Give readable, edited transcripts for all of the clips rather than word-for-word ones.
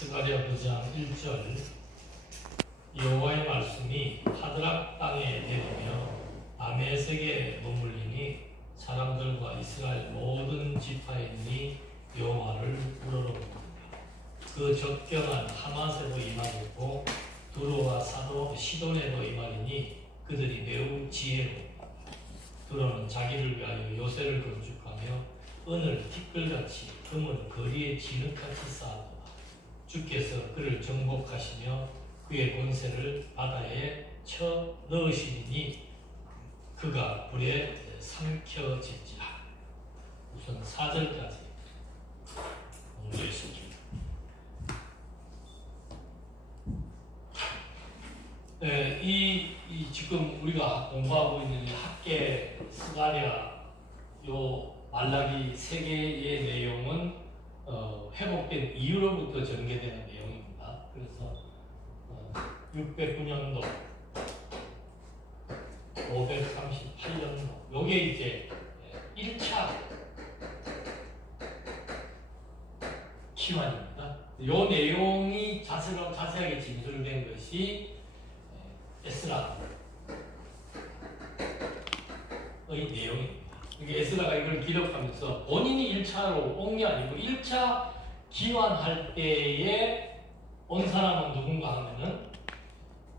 스가랴 9장 1절 여호와의 말씀이 하드락 땅에 내리며 다메섹에 머물리니 사람들과 이스라엘 모든 지파인이 여호와를 우러러봅니다. 그 적경한 하마세로 임하겠고 두로와 시돈에도 임하리니 그들이 매우 지혜롭다. 두로는 자기를 위하여 요새를 건축하며 은을 티끌같이 금은 거리에 진흙같이 쌓았다. 주께서 그를 정복하시며 그의 권세를 바다에 쳐 넣으시니 그가 불에 삼켜질지라. 우선 4절까지 공부했습니다. 이 지금 우리가 공부하고 있는 학계 스가랴 요 말라기 세 개의 내용은 회복된 이후로부터 전개되는 내용입니다. 그래서 609년도, 538년도 요게 이제 1차 기환입니다. 요 내용이 자세하게 진술된 것이 에스라의 내용입니다. 에스라가 이걸 기록하면서 본인이 1차로 온 게 아니고 1차 기환할 때에 온 사람은 누군가 하면은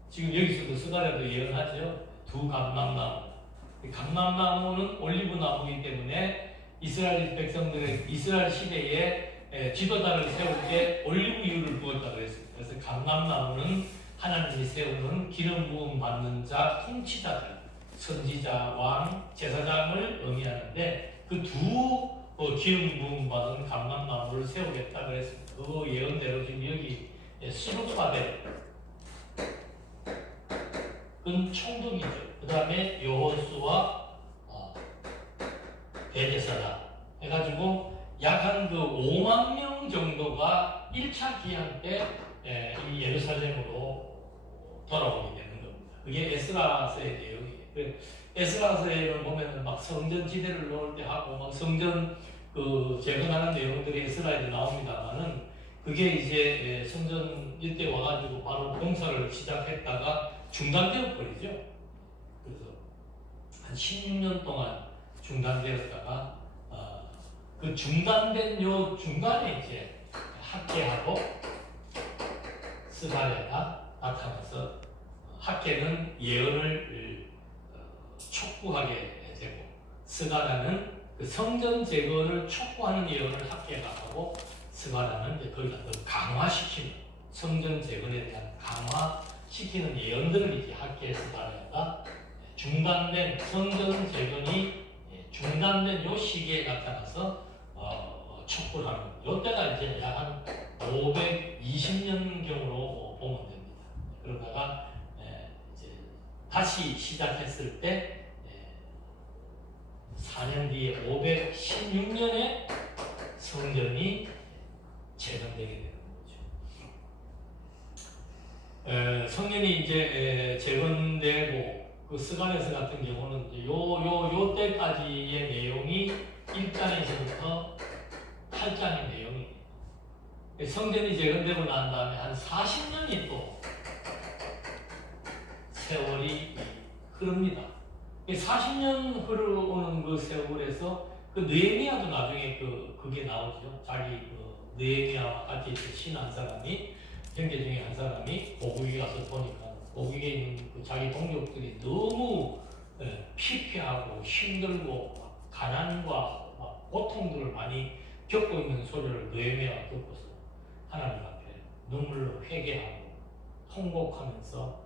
지금 여기서도 스가랴도 예언하죠. 두 감람나무. 감람나무는 올리브 나무이기 때문에 이스라엘 백성들의 이스라엘 시대에 지도자를 세울 때 올리브 유를 부었다고 했습니다. 그래서 감람나무는 하나님이 세우는 기름 부음 받는 자, 통치자들, 선지자, 왕, 제사장을 의미하는데 그 두 기름 부음 받은 감람나무를 세우겠다 그랬습니다. 그 예언대로 지금 여기 스룹바벨 그건 총독이죠. 그 다음에 여호수아 대제사장 해가지고 약 한 그 5만 명 정도가 1차 기한 때 이 예루살렘으로 돌아오게 되는 겁니다. 그게 에스라서의 내용이에요. 에스라서에는 보면 막 성전 지대를 놓을 때 하고 막 성전 그 재건하는 내용들이 에스라에도 나옵니다만은 그게 이제 성전 일대 와가지고 바로 공사를 시작했다가 중단되어 버리죠. 그래서 한 16년 동안 중단되었다가 그 중단된 요 중간에 이제 학계하고 스가랴가 나타나서 학계는 예언을 촉구하게 되고 스가랴는 그 성전 재건을 촉구하는 예언을 학계가 하고 스가랴는 이제 그걸 더 강화시키는 성전 재건에 대한 강화시키는 예언들을 이제 학계 스가랴가 중단된 성전 재건이 중단된 요 시기에 나타나서 촉구를 하는 요 때가 이제 약 한 520년경으로 보면 됩니다. 그러다가 이제 다시 시작했을 때 4년 뒤에 516년에 성전이 재건되게 되는 거죠. 성전이 이제 재건되고 그 스가랴서 같은 경우는 이제 요 때까지의 내용이 1장에서부터 8장의 내용입니다. 성전이 재건되고 난 다음에 한 40년이 또 세월이 흐릅니다. 40년 흐르는 그 세월에서 그 느헤미야도 나중에 그게 나오죠. 자기 그 느헤미야와 같이 신 한 사람이 형제 중에 한 사람이 고국에 가서 보니까 고국에 있는 그 자기 동족들이 너무 피폐하고 힘들고 가난과 고통들을 많이 겪고 있는 소리를 느헤미야가 듣고서 하나님 앞에 눈물로 회개하고 통곡하면서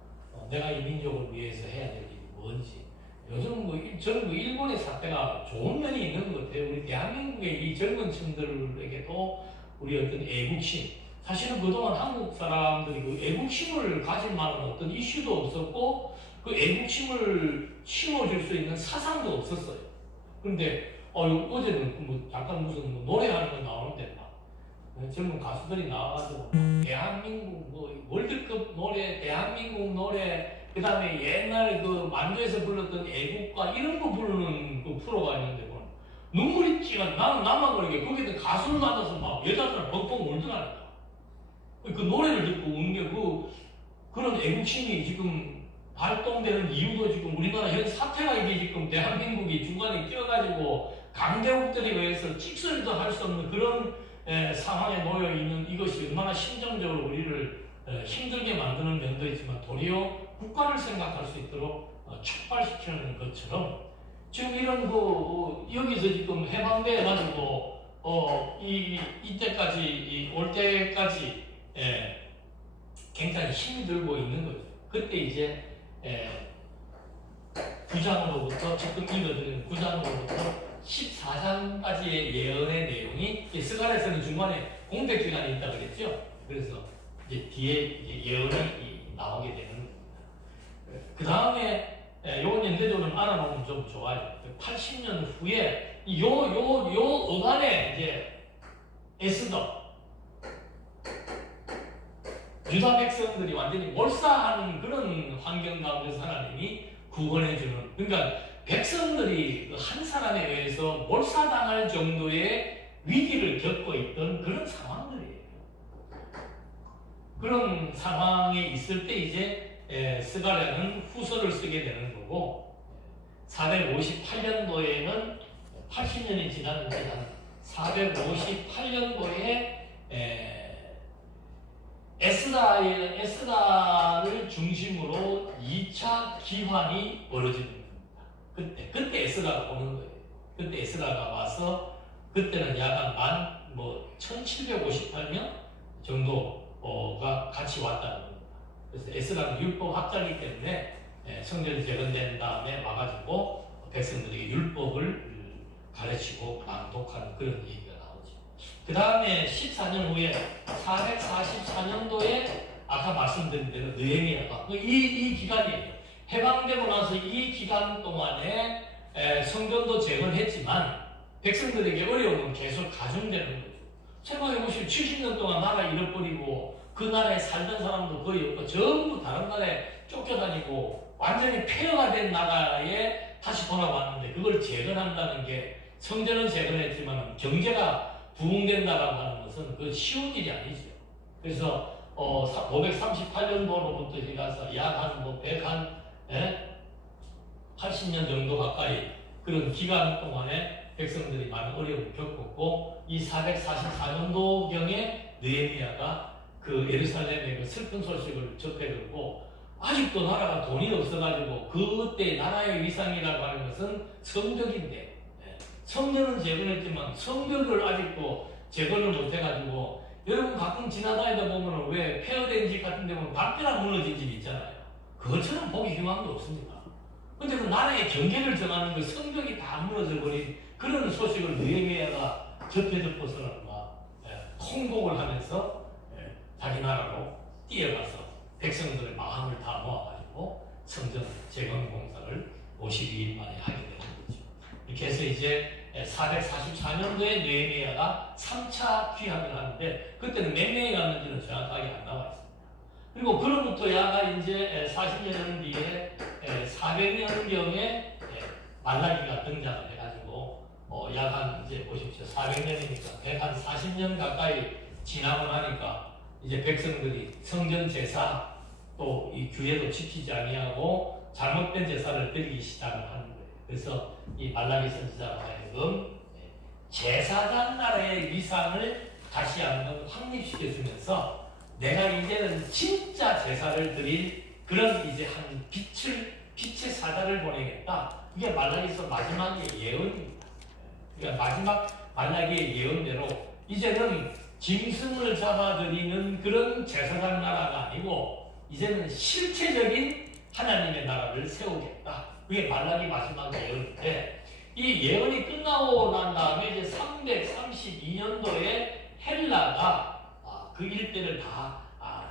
내가 이 민족을 위해서 해야 될 일이 뭔지 요즘 저는 일본의 사태가 좋은 면이 있는 것 같아요. 우리 대한민국의 이 젊은 층들에게도 우리 어떤 애국심 사실은 그동안 한국 사람들이 그 애국심을 가질 만한 어떤 이슈도 없었고 그 애국심을 심어줄 수 있는 사상도 없었어요. 그런데 어제는 잠깐 무슨 노래하는 거 나오는데 막 젊은 가수들이 나와가지고 대한민국 월드컵 노래, 대한민국 노래, 그 다음에 옛날에 그 만두에서 불렀던 애국가 이런 거 부르는 그 프로가 있는데 눈물이 찌가 나는 나만 그러게 거기서 가수를 만나서 막 여자들은 펑펑 울더라니까. 그 노래를 듣고 우는 게 그런 애국심이 지금 발동되는 이유도 지금 우리나라 현 사태가 이게 지금 대한민국이 중간에 끼어가지고 강대국들에 의해서 찍소리도 할 수 없는 그런 상황에 놓여 있는 이것이 얼마나 심정적으로 우리를 힘들게 만드는 면도 있지만 도리어 국가를 생각할 수 있도록 촉발시키는 것처럼 지금 이런 여기서 지금 해방돼 가지고 이때까지 올 때까지 굉장히 힘이 들고 있는 거죠. 그때 이제 9장으로부터 지금 읽어드리는 9장으로부터 14장까지의 예언의 내용이 스가랴서는 중간에 공백 기간이 있다 그랬죠. 그래서 이제 뒤에 이제 예언이 나오게 되는 겁니다. 그 다음에 요건 연대적으로 알아놓으면 좀 좋아요. 80년 후에 요 어간에 이제 에스더 유다 백성들이 완전히 몰사하는 그런 환경 가운데서 하나님이 구원해주는, 그러니까 백성들이 한 사람에 의해서 몰사당할 정도의 위기를 겪고 있던 그런 상황들이에요. 그런 상황에 있을 때 이제 스가랴는 후서를 쓰게 되는 거고, 458년도에는 80년이 지났는데 한 458년도에 에스라를 중심으로 2차 기환이 벌어지는 겁니다. 그때 에스라가 오는 거예요. 그때 에스라가 와서 그때는 약 한 1758년 정도가 같이 왔다는 겁니다. 그래서 에스라는 율법학자이기 때문에 성전이 재건된 다음에 와가지고 백성들에게 율법을 가르치고 낭독하는 그런 얘기가 나오죠. 그 다음에 14년 후에 444년도에 아까 말씀드린 대로 느헤미야가 이 기간이에요. 해방되고 나서 이 기간 동안에 성전도 재건했지만 백성들에게 어려움은 계속 가중되는 거죠. 생각해보시면 70년 동안 나라 잃어버리고 그 나라에 살던 사람도 거의 없고 전부 다른 나라에 쫓겨다니고 완전히 폐허가 된 나라에 다시 돌아왔는데 그걸 재건한다는 게 성전은 재건했지만 경제가 부흥된다라고 하는 것은 그 쉬운 일이 아니죠. 그래서 538년도로부터 해가서 약 180년 정도 가까이 그런 기간 동안에 백성들이 많은 어려움을 겪었고, 이 444년도경에 느헤미야가 그 예루살렘의 그 슬픈 소식을 접해 듣고, 아직도 나라가 돈이 없어가지고 그때 나라의 위상이라고 하는 것은 성벽인데, 성전은 재건했지만 성벽을 아직도 재건을 못해가지고, 여러분 가끔 지나다니다 보면 왜 폐허된 집 같은 데 보면 담벼락 무너진 집 있잖아요. 그것처럼 보기 흉한 거 없습니다. 근데 그 나라의 경계를 정하는 그 성벽이 다 무너져 버린 그런 소식을 느헤미야가 접해 듣고서는 통곡을 하면서 자기 나라로 뛰어가서 백성들의 마음을 다 모아가지고 성전 재건 공사를 52일 만에 하게 되는 거죠. 이렇게 해서 이제 444년도에 느헤미야가 3차 귀환을 하는데 그때는 몇 명이 갔는지는 정확하게 안 나와 있습니다. 그리고 그로부터 야가 이제 40년 뒤에 400년경에 말라기가 등장을 해가지고 약 이제 보십시오. 400년이니까 140년 가까이 지나고 나니까 이제 백성들이 성전 제사 또 이 규례도 지키지 아니하고 잘못된 제사를 드리기 시작을 하는 거예요. 그래서 이 말라기 선지자가 하여금 제사장 나라의 위상을 다시 한번 확립시켜주면서 내가 이제는 진짜 제사를 드릴 그런 이제 한 빛의 사자를 보내겠다. 이게 말라기서 마지막의 예언입니다. 그러니까 마지막 말라기의 예언대로 이제는 짐승을 잡아들이는 그런 제사장 나라가 아니고 이제는 실체적인 하나님의 나라를 세우겠다. 그게 말라기 마지막 예언인데, 이 예언이 끝나고 난 다음에 이제 332년도에 헬라가 그 일대를 다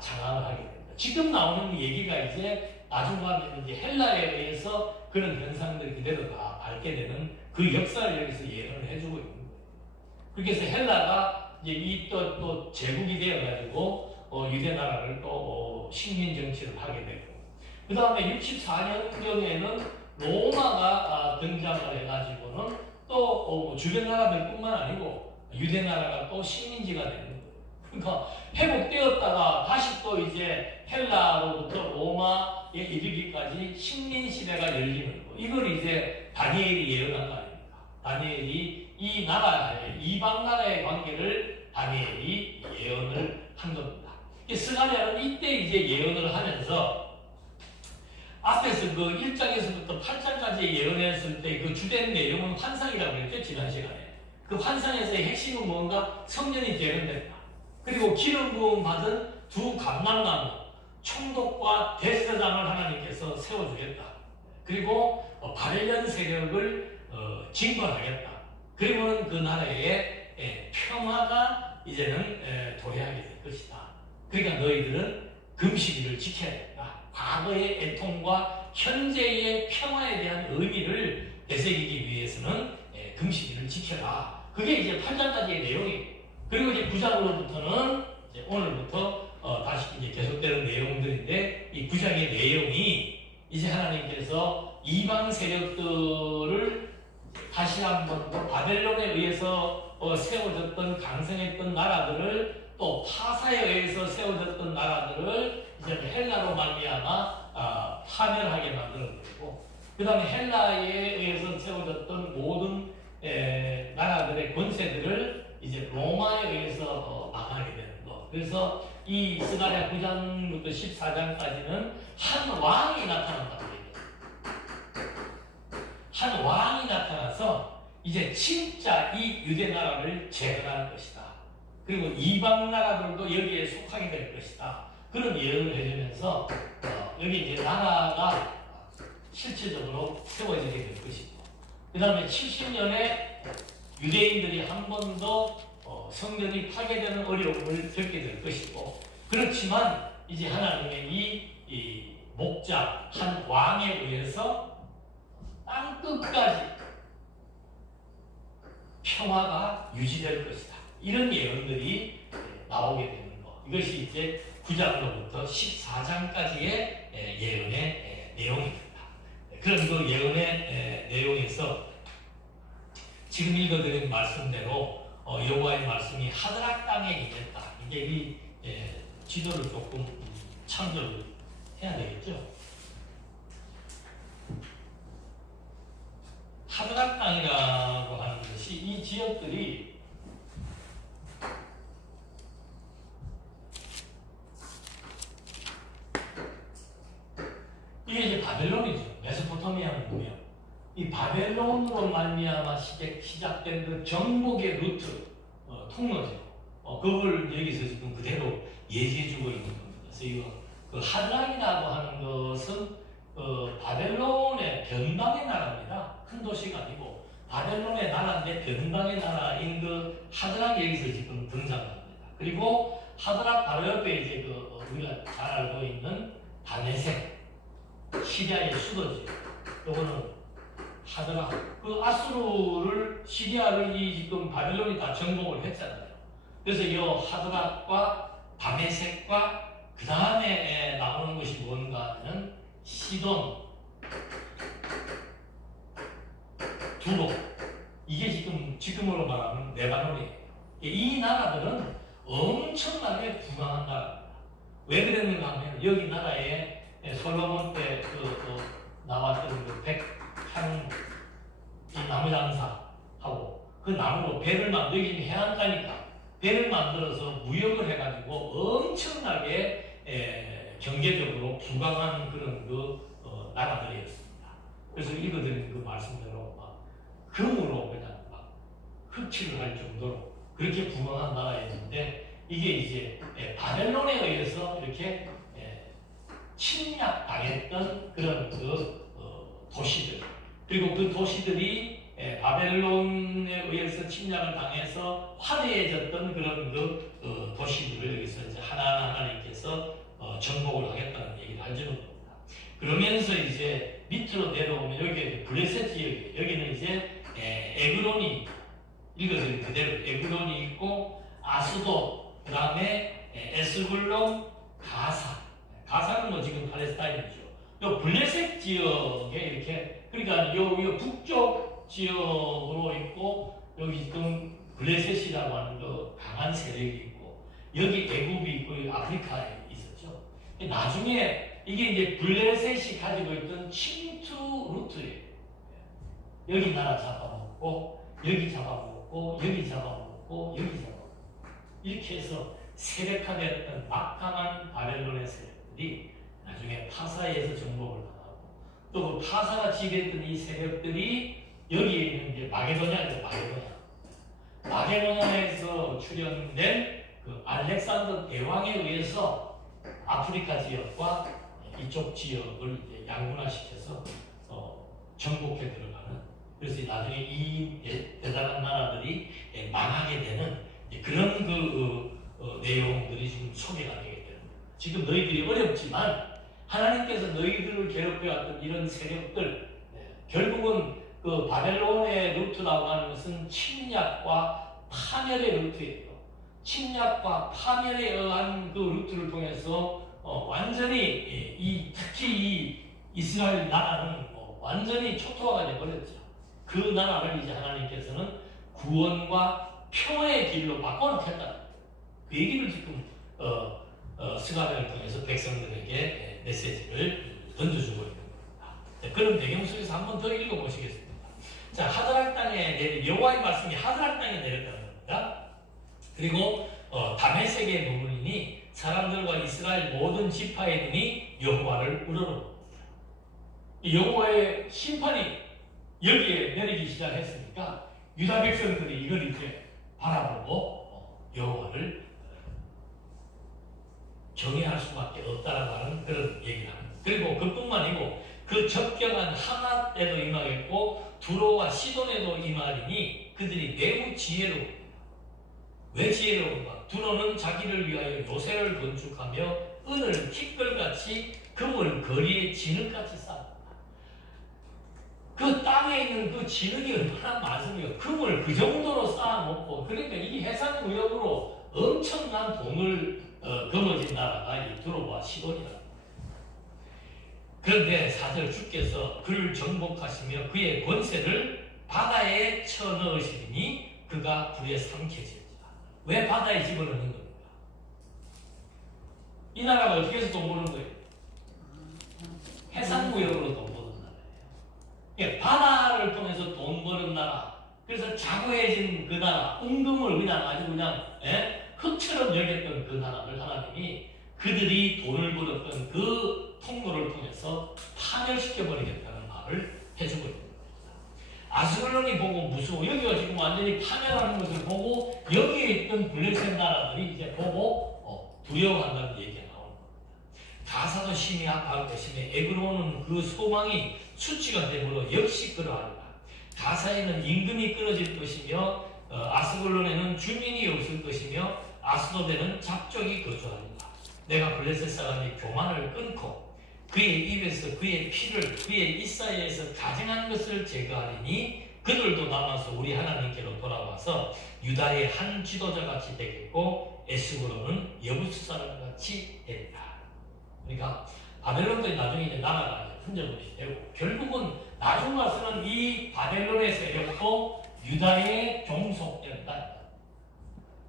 장악을 하게 됩니다. 지금 나오는 얘기가 이제 나중 가면 이제 헬라에 의해서 그런 현상들이 그대로 다 밟게 되는 그 역사를 여기서 예언을 해주고 있는 거예요. 그렇게 해서 헬라가 이제 또 제국이 되어가지고 유대 나라를 또 식민 정치를 하게 되고, 그 다음에 64년경에는 로마가 등장을 해가지고는 또 주변 나라들뿐만 아니고 유대 나라가 또 식민지가 되는 거예요. 그러니까 회복되었다가 다시 또 이제 헬라로부터 로마에 이르기까지 식민 시대가 열리는 거. 이걸 이제 다니엘이 예언한 거 아닙니까? 다니엘이 이 나라의 이방 나라의 관계를 다니엘이 예언을 한 겁니다. 스가랴는 이때 이제 예언을 하면서 앞에서 그 1장에서부터 8장까지 예언했을 때 그 주된 내용은 환상이라고 그랬죠, 지난 시간에. 그 환상에서의 핵심은 뭔가 성전이 재건됐다. 그리고 기름 부음 받은 두 감람나무, 총독과 대제사장을 하나님께서 세워주겠다. 그리고 바벨론 세력을 징벌하겠다. 그리고는 그 나라에 평화가 이제는 도래하게 될 것이다. 그러니까 너희들은 금식일을 지켜야 된다. 과거의 애통과 현재의 평화에 대한 의미를 되새기기 위해서는 금식일을 지켜라. 그게 이제 8장까지의 내용이에요. 그리고 이제 9장으로부터는 이제 오늘부터 다시 이제 계속되는 내용들인데, 이 9장의 내용이 이제 하나님께서 이방 세력들을 다시 한번 더 바벨론에 의해서 세워졌던 강성했던 나라들을, 또 파사에 의해서 세워졌던 나라들을 이제 헬라로 말미암아 파멸하게 만들어내고, 그 다음에 헬라에 의해서 세워졌던 모든 나라들의 권세들을 이제 로마에 의해서 망하게 되는 것. 그래서 이 스가랴 9장부터 14장까지는 한 왕이 나타난다고 얘기해요. 한 왕이 나타나서 이제 진짜 이 유대 나라를 재건할 것이다. 그리고 이방 나라들도 여기에 속하게 될 것이다. 그런 예언을 해주면서 여기 이제 나라가 실질적으로 세워지게 될 것이고, 그 다음에 70년에 유대인들이 한 번 더 성전이 파괴되는 어려움을 겪게 될 것이고, 그렇지만 이제 하나님의 이 목자 한 왕에 의해서 땅 끝까지 평화가 유지될 것이다. 이런 예언들이 나오게 되는 것. 이것이 이제 9장로부터 14장까지의 예언의 내용입니다. 그런 그 예언의 내용에서 지금 읽어드린 말씀대로 여호와의 말씀이 하드락 땅에 임했다. 이게 이 지도를 조금 참조해야 되겠죠. 하드락 땅이라고 하는 것이 이 지역들이 이게 이제 바벨론이죠. 메소포타미아 문명. 이 바벨론으로 말미암아 시작된 그 정복의 루트, 통로죠. 그걸 여기서 지금 그대로 얘기해주고 있는 겁니다. 그래서 이거 그 하드락이라고 하는 것은 바벨론의 변방의 나라입니다. 큰 도시가 아니고 바벨론의 나라인데 변방의 나라인 그 하드락이 여기서 지금 등장합니다. 그리고 하드락 바로 옆에 이제 우리가 잘 알고 있는 다메섹, 시리아의 수도죠. 요거는 하드락. 그 아수르를, 시리아를 지금 바벨론이 다 정복을 했잖아요. 그래서 이 하드락과 다메섹과 그 다음에 나오는 것이 뭔가 하면 시돈, 두로. 이게 지금으로 말하면 레바논이에요. 이 나라들은 엄청나게 부강한 나라입니다. 왜 그랬는가 하면 여기 나라에 솔로몬 때 나왔던 그 백향 이 나무 장사하고 그 나무로 배를 만들긴 해안가니까 배를 만들어서 무역을 해가지고 엄청나게 경제적으로 부강한 그런 나라들이었습니다. 그래서 읽어드린 그 말씀대로 막 금으로 그냥 막 흡치를 할 정도로 그렇게 부강한 나라였는데, 이게 이제 바벨론에 의해서 이렇게 침략당했던 그런 도시들, 그리고 그 도시들이 바벨론에 의해서 침략을 당해서 화려해졌던 그런 도시들을 여기서 이제 하나하나 하나님께서 정복을 하겠다는 얘기를 해주는 겁니다. 그러면서 이제 밑으로 내려오면 여기 블레셋 지역이에요. 여기는 이제 에그론이, 읽어드린 그대로 에그론이 있고, 아수도, 그 다음에 에스불론, 가사는 뭐 지금 팔레스타인이죠. 요 블레셋 지역에 이렇게, 그러니까 요 북쪽 지역으로 있고, 여기 지금 블레셋이라고 하는 강한 세력이 있고, 여기 애굽이 있고 아프리카에 있었죠. 나중에 이게 이제 블레셋이 가지고 있던 침투 루트예요. 여기 나라 잡아먹고 여기 잡아먹고 여기 잡아먹고 여기 잡아먹고 이렇게 해서 세력화되었던 막강한 바벨론의 세력들이 나중에 파사에서 정복을 당하고 또 그 파사가 지배했던 이 세력들이 여기에 있는 이제 마게도냐죠. 마게도냐에서 출현된 그 알렉산더 대왕에 의해서 아프리카 지역과 이쪽 지역을 이제 양분화시켜서 정복해 들어가는, 그래서 나중에 이 대단한 나라들이 망하게 되는 그런 내용들이 지금 소개가 되게 되는 거예요. 지금 너희들이 어렵지만 하나님께서 너희들을 괴롭혀왔던 이런 세력들, 결국은 그 바벨론의 루트라고 하는 것은 침략과 파멸의 루트예요. 침략과 파멸에 의한 그 루트를 통해서 완전히 특히 이 이스라엘 나라는 완전히 초토화가 되어버렸죠. 그 나라를 이제 하나님께서는 구원과 평화의 길로 바꿔놓겠다. 그 얘기를 지금 스가랴를 통해서 백성들에게 메시지를 던져주고 있는 겁니다. 그런 배경 속에서 한 번 더 읽어보시겠습니다. 자, 하드락 땅에 내린 여호와의 말씀이 하드락 땅에 내렸다는 겁니다. 그리고 다메섹에 머무르니 사람들과 이스라엘 모든 지파의 눈이 여호와를 우러러 여호와의 심판이 여기에 내리기 시작했으니까 유다 백성들이 이걸 이제 바라보고 여호와를 경외할 수밖에 없다라고 하는 그런 얘기를 합니다. 그리고 그뿐만 아니고 그 적경한 하맛에도 임하겠고 두로와 시돈에도 임하리니 그들이 매우 지혜로워. 왜 지혜로운가? 두로는 자기를 위하여 요새를 건축하며 은을 티끌같이 금을 거리에 진흙같이 쌓았다. 그 땅에 있는 그 진흙이 얼마나 많습니까? 금을 그 정도로 쌓아놓고, 그러니까 이 해상무역으로 엄청난 돈을 거머쥔 나라가 이 두로와 시돈이다. 그런데 사절 주께서 그를 정복하시며 그의 권세를 바다에 쳐넣으시니 그가 불에 삼켜질지라. 왜 바다에 집어넣는 겁니까? 이 나라가 어떻게 해서 돈 버는 거예요? 해상무역으로 돈 버는 나라예요. 바다를 통해서 돈 버는 나라. 그래서 자고해진 그 나라, 은금을 그냥 아주 그냥 흙처럼 여겼던 그 나라를 하나님이 그들이 돈을 벌었던 그 통로를 통해서 파멸시켜버리겠다는 말을 해주고 있는 겁니다. 아스글론이 보고 무서워. 여기가 지금 완전히 파멸하는 것을 보고 여기에 있던 블레셋 나라들이 이제 보고 두려워한다는 얘기가 나오는 겁니다. 가사도 심히 아파할 것이며 에그로는 그 소망이 수치가 되므로 역시 그러하리라. 가사에는 임금이 끊어질 것이며 아스글론에는 주민이 없을 것이며 아스도데는 잡족이 거주하리라. 내가 블레셋 사람이 교만을 끊고 그의 입에서 그의 피를 그의 이사야에서 가증한 것을 제거하리니 그들도 남아서 우리 하나님께로 돌아와서 유다의 한 지도자같이 되겠고 에스고로는 여부스 사람같이 되리라. 그러니까 바벨론도 나중에 이제 나라가 흔적없이 되고 결국은 나중 와서는 이 바벨론의 세력도 유다에 종속된다.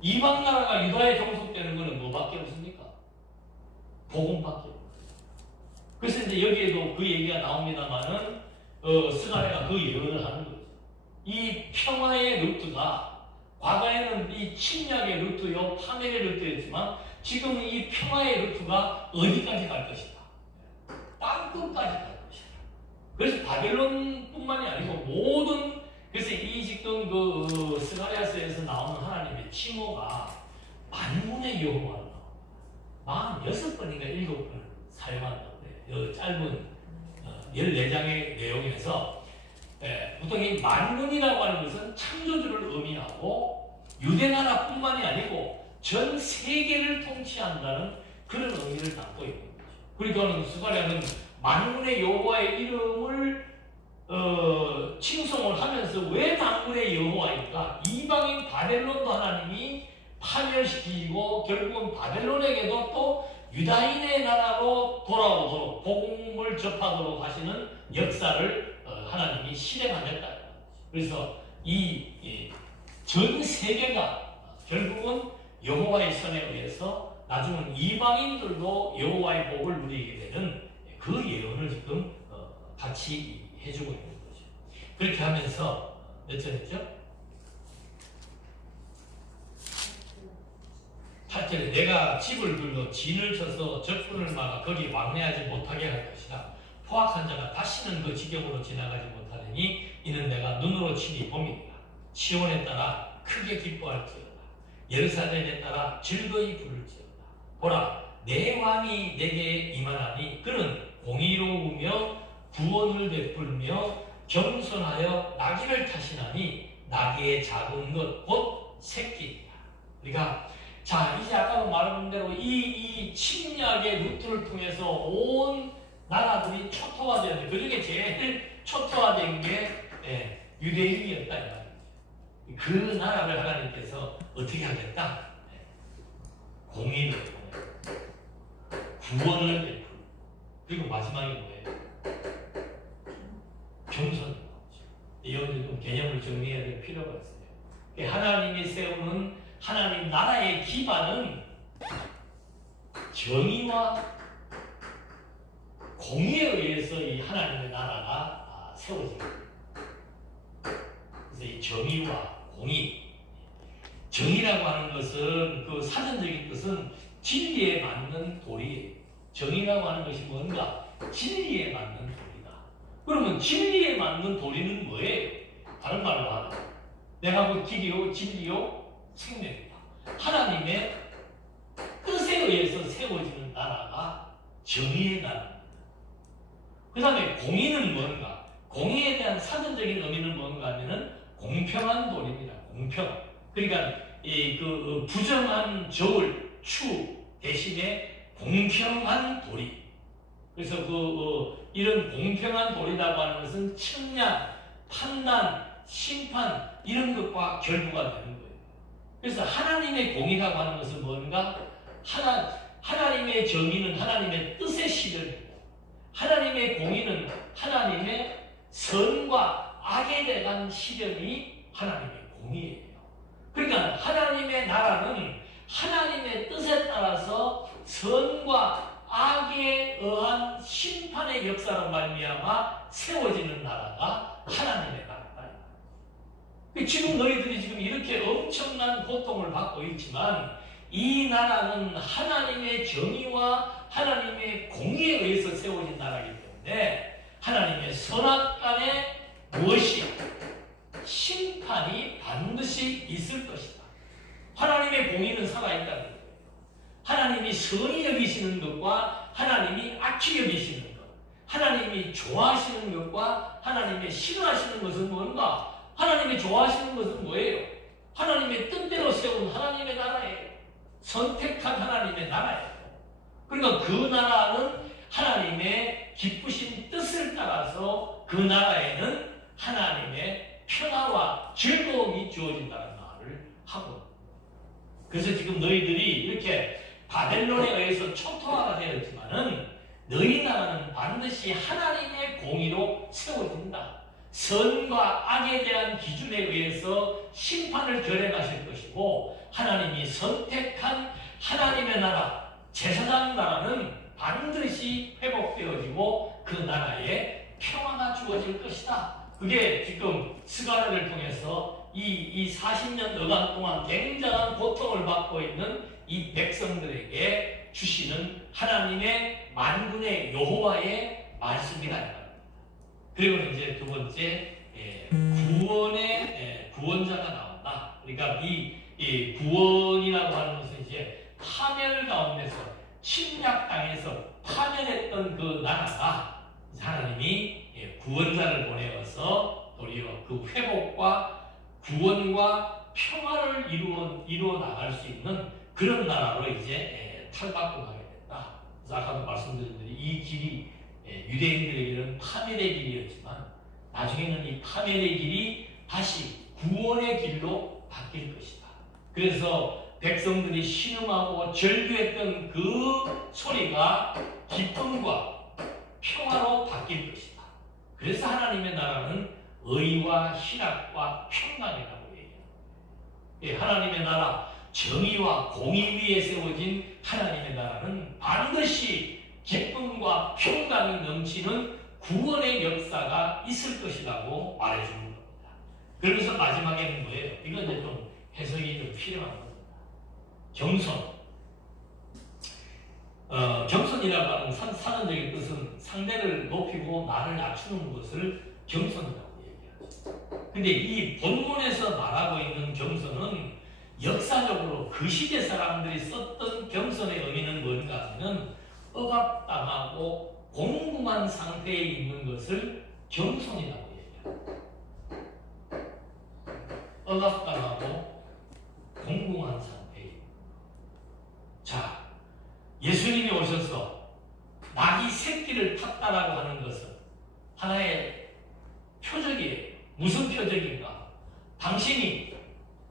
이방 나라가 유다에 종속되는 것은 뭐밖에 없습니까? 복음밖에 없어요. 그래서 이제 여기에도 그 얘기가 나옵니다만은 스가랴가 그 예언을 하는 거죠. 이 평화의 루트가 과거에는 이 침략의 루트요 파멸의 루트였지만 지금 이 평화의 루트가 어디까지 갈 것이다. 땅끝까지 갈 것이다. 그래서 바벨론뿐만이 아니고 모든, 그래서 이 지금 그 스가랴서에서 나오는 하나님의 칭호가 만군의 여호와로 나옵니다. 46번인가 7번을 사용한다고 해요. 짧은 14장의 내용에서 보통 이 만군이라고 하는 것은 창조주를 의미하고 유대나라뿐만이 아니고 전 세계를 통치한다는 그런 의미를 담고 있는 거죠. 그러니까 스가랴는 만군의 여호와의 이름을 칭송을 하면서 왜 만군의 여호와일까? 이방인 바벨론도 하나님이 파멸시키고 결국은 바벨론에게도 또 유다인의 나라로 돌아오도록 복음을 접하도록 하시는 역사를 하나님이 실행하겠다. 그래서 이 전 세계가 결국은 여호와의 선에 의해서 나중은 이방인들도 여호와의 복을 누리게 되는 그 예언을 지금 같이 해주고 있는 거죠. 그렇게 하면서 몇 절이죠? 8절에 내가 집을 둘러 진을 쳐서 적군을 막아 거기 왕래하지 못하게 할 것이다. 포악한 자가 다시는 그 지경으로 지나가지 못하느니 이는 내가 눈으로 친히 봄이니라. 시온에 따라 크게 기뻐할지어다. 예루살렘에 따라 즐거이 부를지어다. 보라 내 왕이 내게 임하나니 그는 공의로우며 구원을 베풀며 겸손하여 나귀를 타시나니 나귀의 작은 것 곧 새끼이다. 우리가 자 이제 아까도 말한 대로 이 침략의 루트를 통해서 온 나라들이 초토화되었는데 그 중에 제일 초토화된 게 유대인이었다 이 말이죠. 그 나라를 하나님께서 어떻게 하겠다? 공의를 구원을 베풀고 그리고 마지막에 뭐예요? 겸손. 이런 좀 개념을 정리해야 될 필요가 있어요. 하나님이 세우는 하나님 나라의 기반은 정의와 공의에 의해서 이 하나님의 나라가 세워집니다. 그래서 이 정의와 공의, 정의라고 하는 것은 그 사전적인 뜻은 진리에 맞는 도리예요. 정의라고 하는 것이 뭔가 진리에 맞는 도리다. 그러면 진리에 맞는 도리는 뭐예요? 다른 말로 하면 내가 그 길이요, 진리요, 생명이다. 하나님의 뜻에 의해서 세워지는 나라가 정의의 나라입니다. 그 다음에 공의는 뭔가? 공의에 대한 사전적인 의미는 뭔가 하면은 공평한 도리입니다. 공평. 그러니까 그 부정한 저울, 추 대신에 공평한 도리. 그래서 이런 공평한 도리라고 하는 것은 측량, 판단, 심판 이런 것과 결부가 되는 거예요. 그래서 하나님의 공의라고 하는 것은 뭔가 하나님의 정의는 하나님의 뜻의 실현이고 하나님의 공의는 하나님의 선과 악에 대한 실현이 하나님의 공의예요. 그러니까 하나님의 나라는 하나님의 뜻에 따라서 선과 악에 의한 심판의 역사로 말미암아 세워지는 나라가 하나님의 나라다. 지금 너희들이 지금 이렇게 엄청난 고통을 받고 있지만 이 나라는 하나님의 정의와 하나님의 공의에 의해서 세워진 나라이기 때문에 하나님의 선악간에 무엇이 심판이 반드시 있을 것이다. 하나님의 공의는 살아있다는 거예요. 하나님이 선히 여기시는 것과 하나님이 악히 여기시는 것, 하나님이 좋아하시는 것과 하나님의 싫어하시는 것은 뭔가? 하나님이 좋아하시는 것은 뭐예요? 하나님의 뜻대로 세운 하나님의 나라예요. 선택한 하나님의 나라예요. 그러니까 그 나라는 하나님의 기쁘신 뜻을 따라서 그 나라에는 하나님의 평화와 즐거움이 주어진다는 말을 하고, 그래서 지금 너희들이 이렇게 바벨론에 의해서 초토화가 되었지만은 너희 나라는 반드시 하나님의 공의로 세워진다. 선과 악에 대한 기준에 의해서 심판을 결행하실 것이고 하나님이 선택한 하나님의 나라, 제사장 나라는 반드시 회복되어지고 그 나라에 평화가 주어질 것이다. 그게 지금 스가랴를 통해서 이 40년 여간 동안 굉장한 고통을 받고 있는 이 백성들에게 주시는 하나님의 만군의 여호와의 말씀이다. 그리고 이제 두 번째 구원의 구원자가 나온다. 그러니까 이 구원이라고 하는 것은 이제 파멸 가운데서 침략당해서 파멸했던 그 나라가 하나님이 구원자를 보내어서 도리어 그 회복과 구원과 평화를 이루어 나갈 수 있는 그런 나라로 이제 탈바꿈하게 됐다. 그래서 아까도 말씀드린 대로 이 길이 유대인들에게는 파멸의 길이었지만 나중에는 이 파멸의 길이 다시 구원의 길로 바뀔 것이다. 그래서 백성들이 신음하고 절규했던 그 소리가 기쁨과 평화로 바뀔 것이다. 그래서 하나님의 나라는 의와 희락과 평강이라고 얘기합니다. 하나님의 나라, 정의와 공의 위에 세워진 하나님의 나라는 반드시 기쁨과 평강이 넘치는 구원의 역사가 있을 것이라고 말해주는 겁니다. 그러면서 마지막에는 뭐예요? 이건 이제 좀 해석이 좀 필요한 겁니다. 경선. 경선이라고 하는 사전적인 뜻은 상대를 높이고 나를 낮추는 것을 경선이라고 얘기하죠. 근데 이 본문에서 말하고 있는 경선은 역사적으로 그 시대 사람들이 썼던 경선의 의미는 뭔가 하면 억압당하고 공공한 상태에 있는 것을 경선이라고 얘기합니다. 억압당하고 공공한 상태에. 자, 예수님이 오셔서 낙이 새끼를 탔다라고 하는 것은 하나의 표적이에요. 무슨 표적인가? 당신이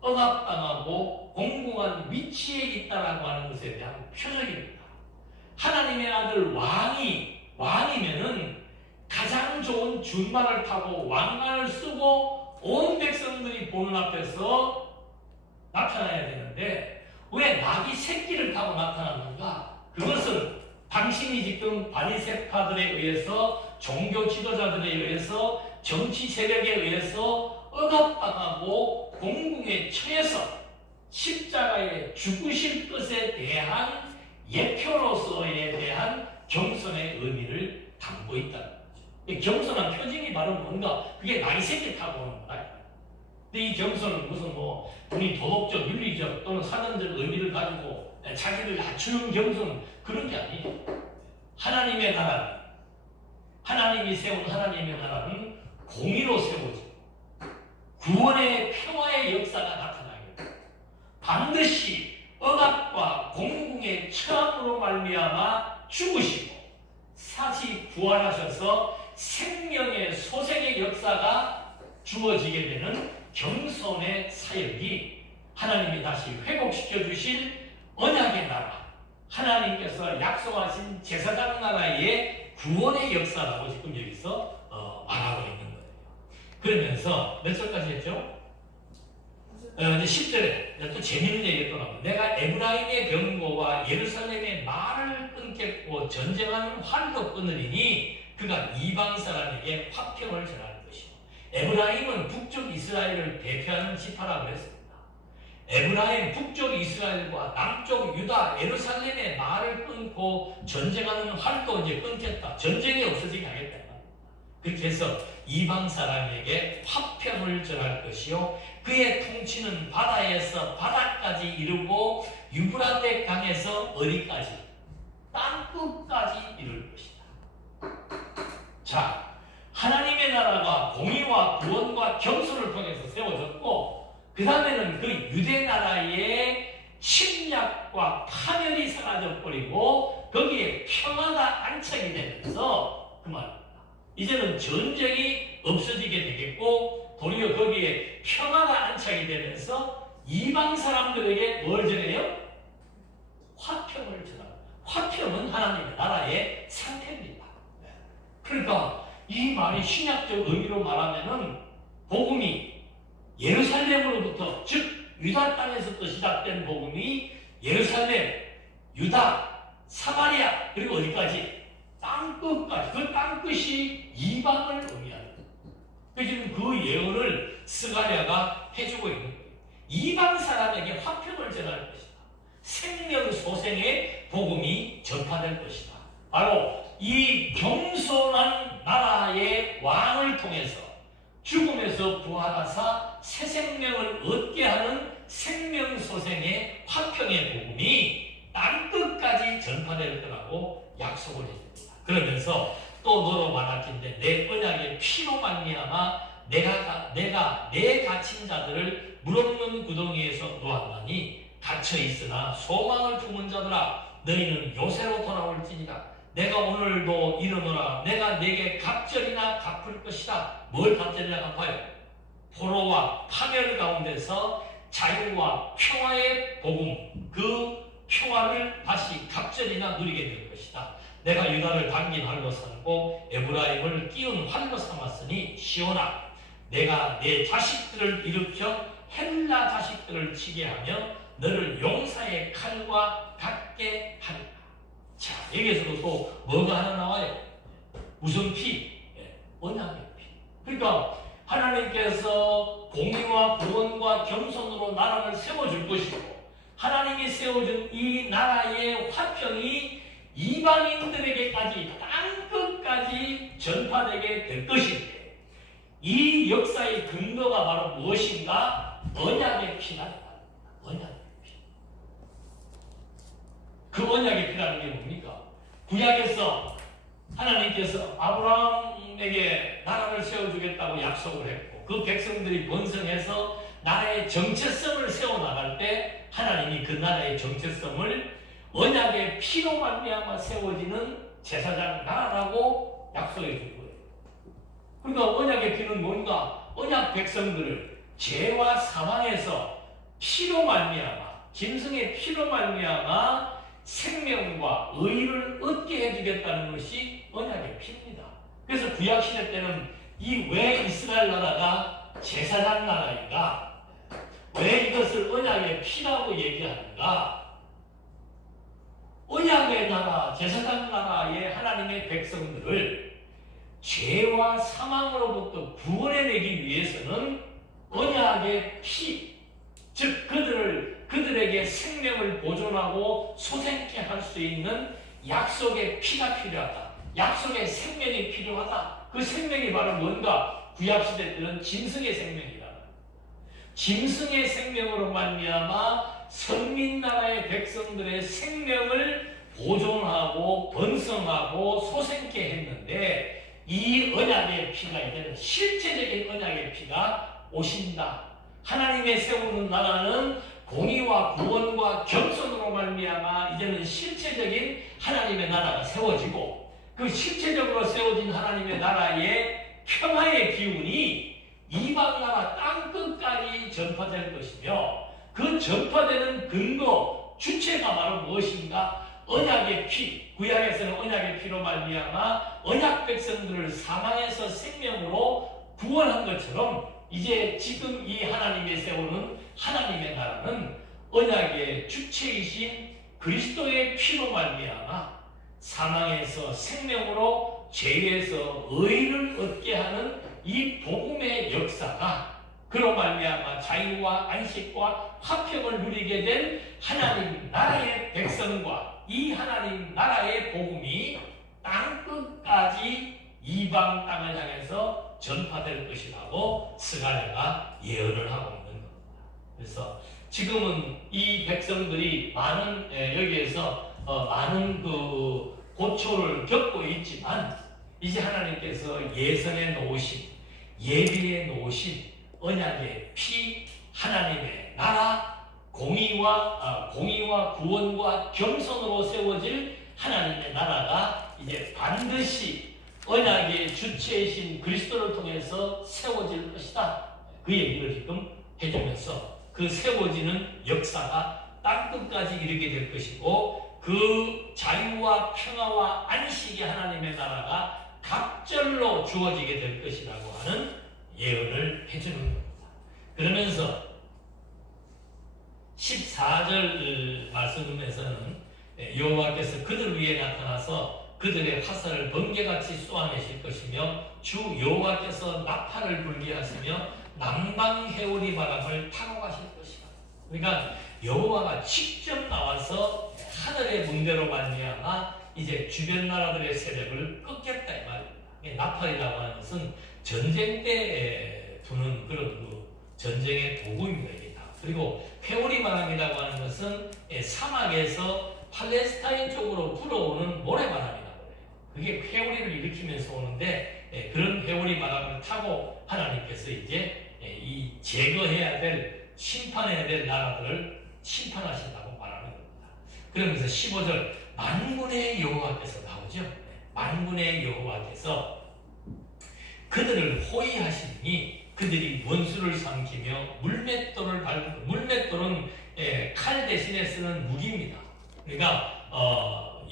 억압당하고 공공한 위치에 있다라고 하는 것에 대한 표적입니다. 하나님의 아들 왕이면은 가장 좋은 준말을 타고 왕관을 쓰고 온 백성들이 보는 앞에서 나타나야 되는데 왜 낙이 새끼를 타고 나타났는가? 그것은 당신이 지금 바리새파들에 의해서 종교 지도자들에 의해서 정치 세력에 의해서 억압당하고 공궁에 처해서 십자가에 죽으실 것에 대한 예표로서에 대한 경선의 의미를 담고 있다는 거죠. 경선한 표징이 바로 뭔가? 그게 나이 새끼 타고 오는 거다. 근데 이 경선은 무슨 우리 도덕적, 윤리적 또는 사전적 의미를 가지고 자기를 낮추는 경선 그런 게 아니에요. 하나님의 나라는 하나님이 세운 하나님의 나라는 공의로 세워지고 구원의 평화의 역사가 나타나게 됩니다. 반드시 억압과 공궁의 처함으로 말미암아 죽으시고 다시 부활하셔서 생명의 소생의 역사가 주어지게 되는 경선의 사역이 하나님이 다시 회복시켜 주실 언약의 나라, 하나님께서 약속하신 제사장 나라의 구원의 역사라고 지금 여기서 말하고 있는 거예요. 그러면서 몇 절까지 했죠? 이제 10절에 또 재밌는 얘기가 또 나옵니다. 내가 에브라임의 병거와 예루살렘의 말을 끊겠고 전쟁하는 활도 끊으리니 그가 이방 사람에게 화평을 전할 것이요. 에브라임은 북쪽 이스라엘을 대표하는 지파라고 했습니다. 에브라임 북쪽 이스라엘과 남쪽 유다 예루살렘의 말을 끊고 전쟁하는 활도 이제 끊겠다. 전쟁이 없어지게 하겠다. 그렇게 해서 이방 사람에게 화평을 전할 것이요 그의 통치는 바다에서 바다까지 이르고 유브라데 강에서 어디까지 땅끝까지 이룰 것이다. 자, 하나님의 나라가 공의와 구원과 경선을 통해서 세워졌고 그 다음에는 그 유대 나라의 침략과 파멸이 사라져버리고 거기에 평화가 안착이 되면서 그 말입니다. 이제는 전쟁이 없어지게 되겠고 도리어 거기에 평화가 안착이 되면서 이방 사람들에게 뭘 전해요? 화평을 전합니다. 화평은 하나님의 나라의 상태입니다. 그러니까 이 말이 신약적 의미로 말하면은 복음이 예루살렘으로부터 즉 유다 땅에서부터 시작된 복음이 예루살렘, 유다, 사마리아 그리고 어디까지? 땅끝까지. 그 땅끝이 이방을 의미합니다. 지금 그 예언을 스가랴가 해주고 있는 거예요. 이방 사람에게 화평을 전할 것이다. 생명 소생의 복음이 전파될 것이다. 바로 이 겸손한 나라의 왕을 통해서 죽음에서 부활하사 새 생명을 얻게 하는 생명 소생의 화평의 복음이 땅끝까지 전파될 거라고 약속을 해줍니다. 그러면서 또 너로 말할긴데 내 언약의 피로 말미암아 내가 내 갇힌 자들을 물없는 구덩이에서 놓았나니 갇혀 있으나 소망을 품은 자들아 너희는 요새로 돌아올지니라. 내가 오늘도 이르노라. 내가 내게 갑절이나 갚을 것이다. 뭘 갑절이나 갚아요? 포로와 파멸 가운데서 자유와 평화의 복음, 그 평화를 다시 갑절이나 누리게 될 것이다. 내가 유다를 당긴 활로 삼고 에브라임을 끼운 활로 삼았으니 시온아 내가 내 자식들을 일으켜 헬라 자식들을 치게 하며 너를 용사의 칼과 같게 하리라. 자, 여기에서도 또 뭐가 하나 나와요? 무슨 피? 언약의 피. 그러니까 하나님께서 공의와 구원과 겸손으로 나라를 세워줄 것이고, 하나님이 세워준 이 나라의 화평이 이방인들에게까지 땅끝까지 전파되게 될 것인데, 이 역사의 근거가 바로 무엇인가? 언약의 피가 됩니다. 언약의 피. 그 언약의 피라는 게 뭡니까? 구약에서 하나님께서 아브라함에게 나라를 세워주겠다고 약속을 했고, 그 백성들이 번성해서 나라의 정체성을 세워나갈 때 하나님이 그 나라의 정체성을 언약의 피로 말미암아 세워지는 제사장 나라라고 약속해 준 거예요. 그러니까 언약의 피는 뭔가? 언약 백성들을 죄와 사망에서 피로 말미암아, 짐승의 피로 말미암아 생명과 의를 얻게 해주겠다는 것이 언약의 피입니다. 그래서 구약시대 때는 이 왜 이스라엘 나라가 제사장 나라인가? 왜 이것을 언약의 피라고 얘기하는가? 언약의 나라, 제사장 나라의 하나님의 백성들을 죄와 사망으로부터 구원해내기 위해서는 언약의 피, 즉 그들에게 생명을 보존하고 소생케 할 수 있는 약속의 피가 필요하다. 약속의 생명이 필요하다. 그 생명이 바로 뭔가? 구약시대 때는 짐승의 생명이다. 짐승의 생명으로 말미암아 선민나라의 백성들의 생명을 보존하고 번성하고 소생케 했는데, 이 언약의 피가 이제는 실체적인 언약의 피가 오신다. 하나님의 세우는 나라는 공의와 구원과 겸손으로 말미암아 이제는 실체적인 하나님의 나라가 세워지고, 그 실체적으로 세워진 하나님의 나라의 평화의 기운이 이방 나라 땅끝까지 전파될 것이며, 그 전파되는 근거, 주체가 바로 무엇인가? 언약의 피. 구약에서는 언약의 피로 말미암아 언약 백성들을 사망에서 생명으로 구원한 것처럼, 이제 지금 이 하나님이 세우는 하나님의 나라는 언약의 주체이신 그리스도의 피로 말미암아 사망에서 생명으로, 죄에서 의를 얻게 하는 이 복음의 역사가, 그로 말미암아 자유와 안식과 화평을 누리게 된 하나님 나라의 백성과 이 하나님 나라의 복음이 땅끝까지 이방 땅을 향해서 전파될 것이라고 스가랴가 예언을 하고 있는 겁니다. 그래서 지금은 이 백성들이 많은 여기에서 많은 그 고초를 겪고 있지만, 이제 하나님께서 예선해 놓으신, 예비해 놓으신 언약의 피, 하나님의 나라, 공의와 구원과 겸손으로 세워질 하나님의 나라가 이제 반드시 언약의 주체이신 그리스도를 통해서 세워질 것이다. 그 얘기를 지금 해주면서 그 세워지는 역사가 땅끝까지 이르게 될 것이고, 그 자유와 평화와 안식의 하나님의 나라가 갑절로 주어지게 될 것이라고 하는 예언을 해주는 겁니다. 그러면서 14절 말씀에서는 여호와께서 그들 위에 나타나서 그들의 화살을 번개같이 쏘아내실 것이며, 주 여호와께서 나팔을 불게 하시며 남방해오리 바람을 타고 가실 것이다. 그러니까 여호와가 직접 나와서 하늘의 문대로 말미암아 이제 주변 나라들의 세력을 꺾겠다 이 말입니다. 나팔이라고 하는 것은 전쟁 때 부는 그런 그 전쟁의 도구입니다. 이게 다. 그리고 회오리 바람이라고 하는 것은 사막에서 팔레스타인 쪽으로 불어오는 모래바람이라고 해요. 그게 회오리를 일으키면서 오는데, 그런 회오리 바람을 타고 하나님께서 이제 이 제거해야 될, 심판해야 될 나라들을 심판하신다고 말하는 겁니다. 그러면서 15절 만군의 여호와께서 나오죠. 만군의 여호와께서 그들을 호위하시니 그들이 원수를 삼키며 물맷돌을 밟고, 물맷돌은 칼 대신에 쓰는 무기입니다. 그러니까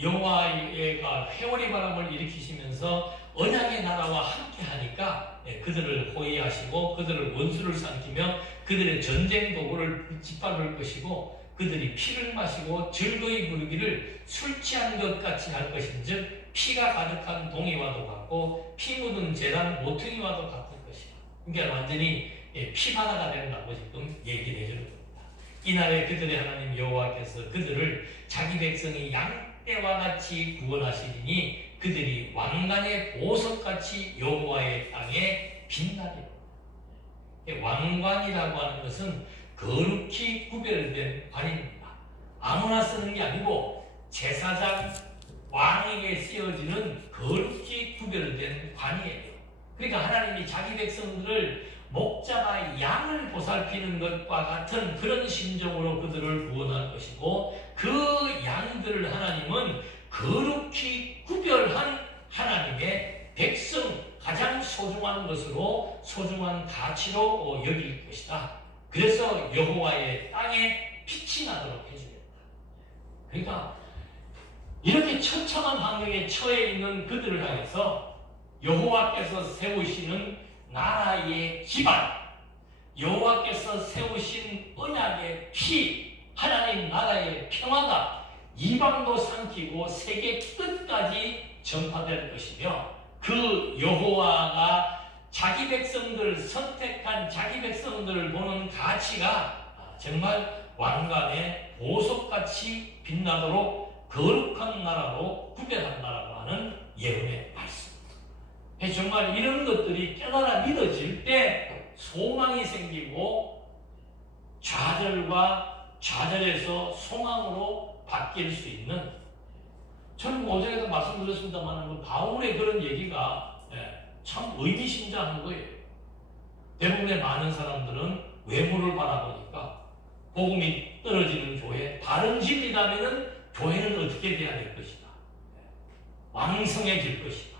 여호와가 회오리 바람을 일으키시면서 언약의 나라와 함께 하니까 그들을 호위하시고 그들을 원수를 삼키며 그들의 전쟁 도구를 짓밟을 것이고, 그들이 피를 마시고 즐거이 부르기를 술 취한 것 같이 할 것인즉 피가 가득한 동이와도 같고 피 묻은 제단 모퉁이와도 같을 것이다. 그러니까 완전히 피바다가 된다고 지금 얘기를 해주는 겁니다. 이날에 그들의 하나님 여호와께서 그들을 자기 백성이 양떼와 같이 구원하시리니 그들이 왕관의 보석같이 여호와의 땅에 빛나리라. 왕관이라고 하는 것은 거룩히 구별된 관입니다. 아무나 쓰는 게 아니고 제사장 왕에게 쓰여지는 거룩히 구별된 관이에요. 그러니까 하나님이 자기 백성들을 목자가 양을 보살피는 것과 같은 그런 심정으로 그들을 구원할 것이고 그 양들을 하나님은 거룩히 구별한 하나님의 백성, 가장 소중한 것으로 소중한 가치로 여길 것이다. 그래서 여호와의 땅에 빛이 나도록 해주겠다. 그러니까 이렇게 처참한 환경에 처해 있는 그들을 향해서 여호와께서 세우시는 나라의 기반, 여호와께서 세우신 언약의 피, 하나님 나라의 평화가 이방도 삼키고 세계 끝까지 전파될 것이며 그 여호와가 자기 백성들을 선택한 자기 백성들을 보는 가치가 정말 왕관의 보석같이 빛나도록 거룩한 나라로 구별한다라고 하는 예언의 말씀. 정말 이런 것들이 깨달아 믿어질 때 소망이 생기고 좌절과 좌절에서 소망으로 바뀔 수 있는, 저는 어제도 말씀드렸습니다만 바울의 그런 얘기가 참 의미심장한 거예요. 대부분의 많은 사람들은 외모를 바라보니까 복음이 떨어지는 교회, 바른 진리라면 교회는 어떻게 돼야 될 것이다, 왕성해질 것이다,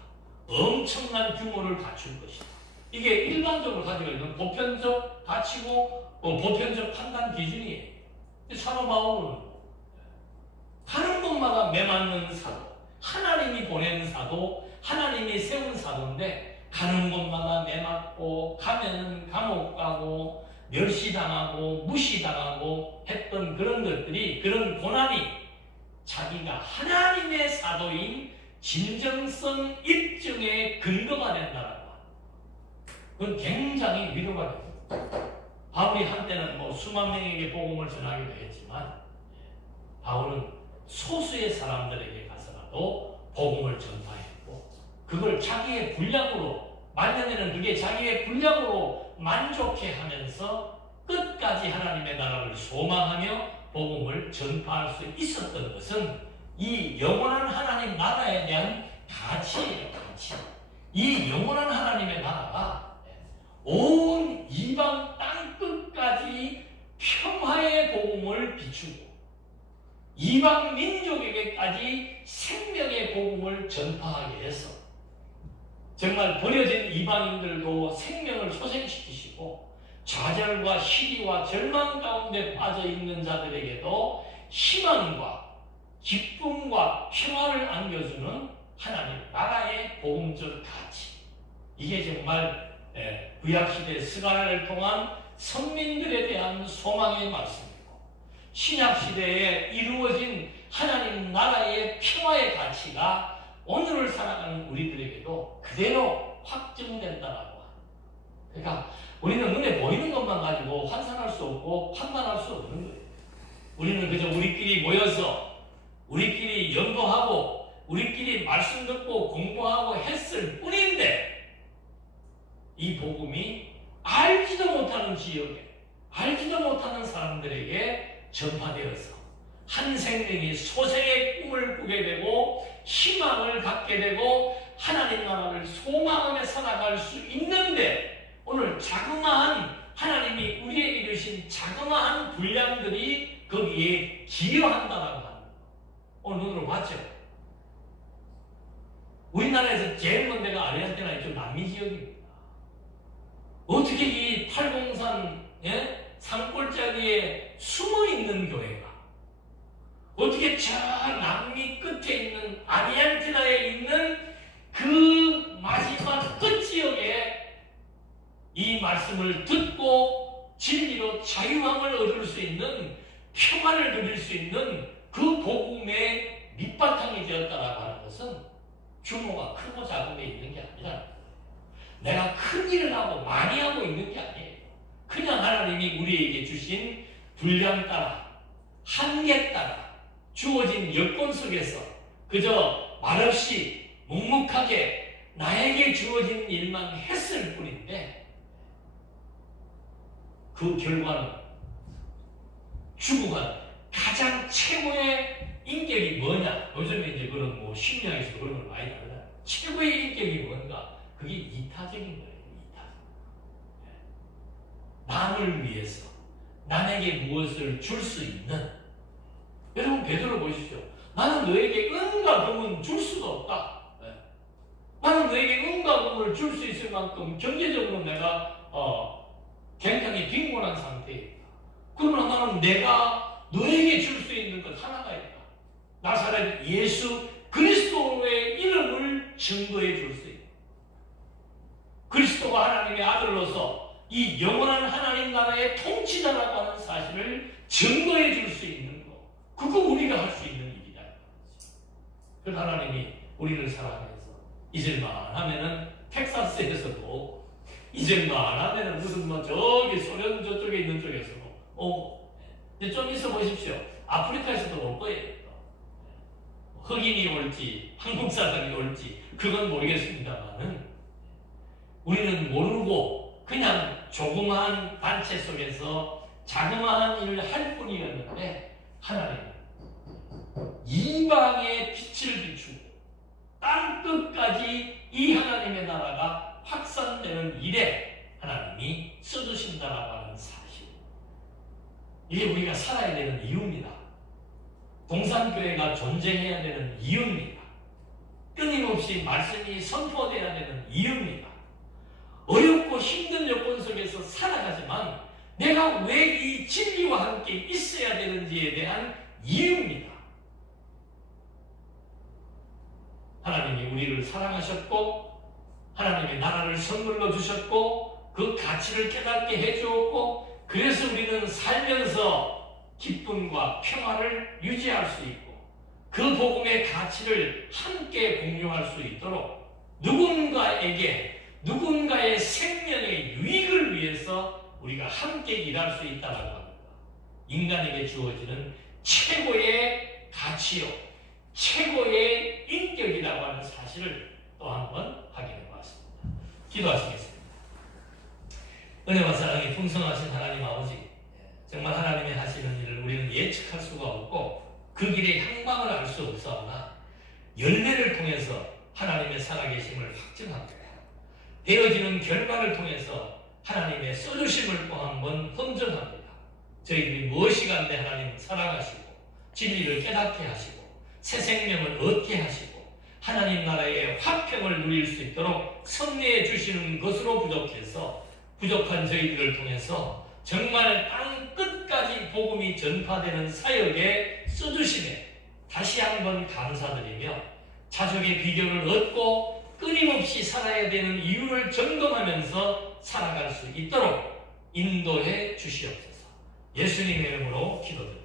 엄청난 규모를 갖출 것이다. 이게 일반적으로 가지고 있는 보편적 가치고 보편적 판단 기준이에요. 사도 바울은 가는 곳마다 매맞는 사도, 하나님이 보낸 사도, 하나님이 세운 사도인데 가는 곳마다 매맞고 가면은 감옥 가고 멸시당하고 무시당하고 했던 그런 것들이, 그런 고난이 자기가 하나님의 사도인 진정성 입증의 근거가 된다는 것. 그건 굉장히 위로가 됩니다. 바울이 한때는 수만 명에게 복음을 전하기도 했지만 바울은 소수의 사람들에게 가서라도 복음을 전파했고 그걸 자기의 분량으로, 말년에는 그게 자기의 분량으로 만족해하면서 끝까지 하나님의 나라를 소망하며 복음을 전파할 수 있었던 것은 이 영원한 하나님 나라에 대한 가치예요. 가치. 이 영원한 하나님의 나라가 온 이방 땅 끝까지 평화의 복음을 비추고 이방 민족에게까지 생명의 복음을 전파하게 해서 정말 버려진 이방인들도 생명을 소생시키시고 좌절과 시기와 절망 가운데 빠져있는 자들에게도 희망과 기쁨과 평화를 안겨주는 하나님 나라의 복음적 가치, 이게 정말 구약시대 스가랴를 통한 선민들에 대한 소망의 말씀이고 신약시대에 이루어진 하나님 나라의 평화의 가치가 오늘을 살아가는 우리들에게도 그대로 확증된다라고 합니다. 그러니까 우리는 눈에 보이는 것만 가지고 환상할 수 없고 판단할 수 없는 거예요. 우리는 그저 우리끼리 모여서 우리끼리 연구하고 우리끼리 말씀 듣고 공부하고 했을 뿐인데 이 복음이 알지도 못하는 지역에, 알지도 못하는 사람들에게 전파되어서 한 생명이 소생의 꿈을 꾸게 되고 희망을 갖게 되고 하나님 나라를 소망하며 살아갈 수 있는데, 오늘 자그마한 하나님이 우리에게 이루신 자그마한 분량들이 거기에 기여한다라고 하는 거. 오늘 눈으로 봤죠? 우리나라에서 제일 먼 데가 아르헨티나 이쪽 남미 지역입니다. 어떻게 이 팔공산 산골짜기에 숨어있는 교회가, 어떻게 저 남미 끝에 있는 아르헨티나에 있는 그 마지막 끝 지역에 이 말씀을 듣고 진리로 자유함을 얻을 수 있는 평화를 누릴 수 있는 그 복음의 밑바탕이 되었다라고 하는 것은 규모가 크고 작음에 있는 게 아니라 내가 큰 일을 하고 많이 하고 있는 게 아니에요. 그냥 하나님이 우리에게 주신 분량 따라 한계 따라 주어진 여건 속에서 그저 말없이 묵묵하게 나에게 주어진 일만 했을 뿐인데 그 결과는 추구한 가장 최고의 인격이 뭐냐? 요즘에 이제 그런 뭐 심리학에서 그런 걸 많이 다루잖아요. 최고의 인격이 뭔가? 그게 이타적인 거예요. 이타적. 남을 위해서 남에게 무엇을 줄 수 있는. 여러분 베드로 보십시오. 나는 너에게 은과 금은 줄 수가 없다. 나는 너에게 은과 금을 줄 수 있을 만큼 경제적으로 내가 굉장히 빈곤한 상태에 있다. 그러나 나는 내가 너에게 줄 수 있는 것 하나가 있다. 나사렛 예수 그리스도의 이름을 증거해 줄 수 있다. 그리스도가 하나님의 아들로서 이 영원한 하나님 나라의 통치자라고 하는 사실을 증거해 줄 수 있는 것. 그거 우리가 할 수 있는 일이다. 그 하나님이 우리를 사랑해서 잊을만 하면은 텍사스에서도 잊을만 하면은 무슨 뭐 저기 소련 저쪽에 있는 쪽에서도 근데 좀 있어 보십시오. 아프리카에서도 올 거예요. 흑인이 올지 한국 사람이 올지 그건 모르겠습니다만은 우리는 모르고 그냥 조그마한 단체 속에서 자그마한 일을 할 뿐이었는데 하나님은 이방의 빛을 비추고 땅 끝까지 이 하나님의 나라가 확산되는 일에 하나님이 써주신다라고 하는 사실. 이게 우리가 살아야 되는 이유입니다. 동산교회가 존재해야 되는 이유입니다. 끊임없이 말씀이 선포되어야 되는 이유입니다. 어렵고 힘든 여건 속에서 살아가지만 내가 왜 이 진리와 함께 있어야 되는지에 대한 이유입니다. 하나님이 우리를 사랑하셨고 하나님의 나라를 선물로 주셨고 그 가치를 깨닫게 해주었고 그래서 우리는 살면서 기쁨과 평화를 유지할 수 있고 그 복음의 가치를 함께 공유할 수 있도록 누군가의 생명의 유익을 위해서 우리가 함께 일할 수 있다고 합니다. 인간에게 주어지는 최고의 가치요 최고의 인격이라고 하는 사실을 또 한번 확인해 보았습니다. 기도하시겠습니다. 은혜와 사랑이 풍성하신 하나님 아버지, 정말 하나님의 하시는 일을 우리는 예측할 수가 없고 그 길의 향방을 알 수 없사오나 열매를 통해서 하나님의 살아계심을 확증합니다. 되어지는 결과를 통해서 하나님의 써주심을 또 한번 헌정합니다. 저희들이 무엇이간데 하나님을 사랑하시고 진리를 깨닫게 하시고 새 생명을 얻게 하시고 하나님 나라의 화평을 누릴 수 있도록 섭리해 주시는 것으로 부족해서 부족한 저희들을 통해서 정말 땅 끝까지 복음이 전파되는 사역에 써주심에 다시 한번 감사드리며 자족의 비결을 얻고 끊임없이 살아야 되는 이유를 점검하면서 살아갈 수 있도록 인도해 주시옵소서. 예수님의 이름으로 기도드립니다.